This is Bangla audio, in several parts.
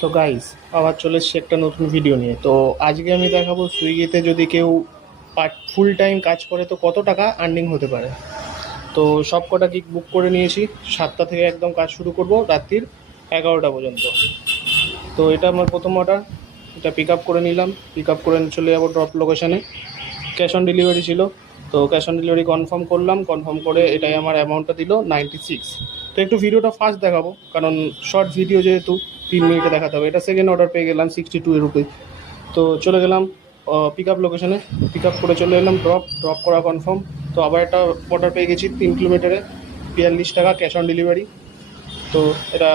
তো গাইস, আবার চলে এসেছি একটা নতুন ভিডিও নিয়ে। তো আজকে আমি দেখাবো সুইগিতে যদি কেউ ফুল টাইম কাজ করে তো কত টাকা আর্নিং হতে পারে। তো সব কটা গিগ বুক করে নিয়েছি। 7টা থেকে একদম কাজ শুরু করব রাত্রির 11টা পর্যন্ত। তো এটা আমার প্রথম অর্ডার। এটা পিক আপ করে নিলাম, পিক আপ করে চলে যাবো ড্রপ লোকেশানে। ক্যাশ অন ডেলিভারি ছিল, তো ক্যাশ অন ডেলিভারি কনফার্ম করলাম। কনফার্ম করে এটাই আমার অ্যামাউন্টটা দিল 96। তো একটু ভিডিওটা ফাস্ট দেখাবো, কারণ শর্ট ভিডিও যেহেতু 3 মিনিটে দেখাতে হবে। এটা সেকেন্ড অর্ডার পেয়ে গেলাম 62 রুপি। তো চলে গেলাম পিক আপ লোকেশানে, পিক আপ করে চলে এলাম ড্রপ করা কনফার্ম। তো আবার একটা অর্ডার পেয়ে গেছি 3 কিলোমিটারে 42 টাকা ক্যাশ অন ডেলিভারি। তো এটা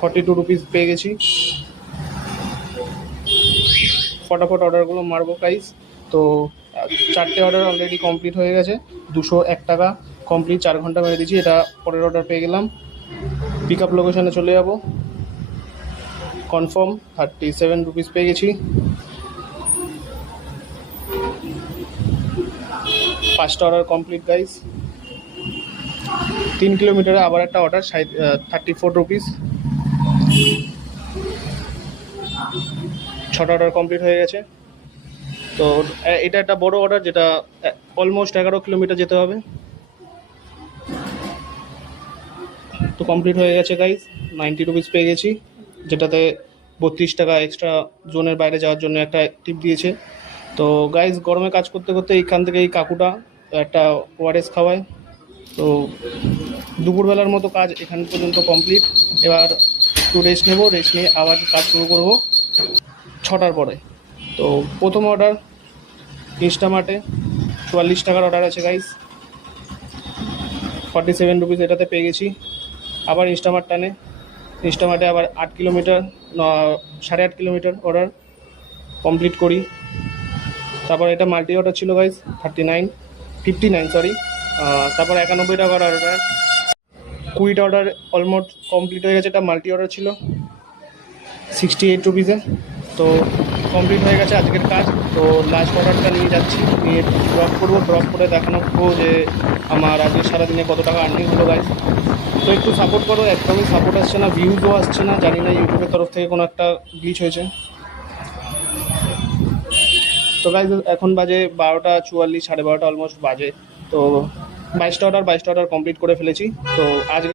42 রুপিস পেয়ে গেছি। ফটাফট অর্ডারগুলো মারবো গাইস। তো 4টে অর্ডার অলরেডি কমপ্লিট হয়ে গেছে, 201 টাকা কমপ্লিট, 4 ঘন্টা মেরে দিয়েছি। এটা পরের অর্ডার পেয়ে গেলাম, পিক আপ লোকেশানে চলে যাব, কনফার্ম 37 রুপিস পেয়ে গেছি। 5টা অর্ডার কমপ্লিট গাইস। 3 কিলোমিটারে আবার একটা অর্ডার 34 রুপিস। 6টা অর্ডার কমপ্লিট হয়ে গেছে। তো এটা একটা বড় অর্ডার, যেটা অলমোস্ট 11 কিলোমিটার যেতে হবে। তো কমপ্লিট হয়ে গেছে গাইজ, 90 রুপিস পেয়ে গেছি, যেটাতে 32 টাকা এক্সট্রা জোনের বাইরে যাওয়ার জন্য একটা টিপ দিয়েছে। তো গাইজ, গরমে কাজ করতে করতে এইখান থেকে এই কাকুটা একটা ওআরএস খাওয়ায়। তো দুপুরবেলার মতো কাজ এখান পর্যন্ত কমপ্লিট। এবার একটু রেস্ট নেবো, রেস্ট নিয়ে আবার কাজ শুরু করব 6টার পরে। তো প্রথম অর্ডার ইনস্টামার্টে 44 টাকার অর্ডার আছে গাইজ, 47 রুপিস এটাতে পেয়ে গেছি। আবার ইনস্টামার্ট টানে, ইনস্টামার্টে আবার 8 কিলোমিটার 8.5 কিলোমিটার অর্ডার কমপ্লিট করি। তারপর এটা মাল্টি অর্ডার ছিল গাইজ, 59 সরি। তারপর 91 টাকার অর্ডার, 20টা অর্ডার অলমোস্ট কমপ্লিট হয়ে গেছে। এটা মাল্টি অর্ডার ছিল 68 রুপিসে। তো কমপ্লিট হয়ে গেছে আজকের কাজ। তো লাস্ট অর্ডারটা নিয়ে যাচ্ছি, নিয়ে ড্রপ করবো। ড্রপ করে দেখানো যে আমার আজকে সারাদিনে কত টাকা আর্নিং হলো গাইজ। তো একটু সাপোর্ট করো, একদমই সাপোর্ট আসছে না, ভিউজও আসছে না, জানি না ইউটিউবের তরফ থেকে কোনো একটা গ্লিচ হয়েছে। তো গাইজ, এখন বাজে 12:44, 12:30 অলমোস্ট বাজে। তো 22টা অর্ডার কমপ্লিট করে ফেলেছি। তো আজ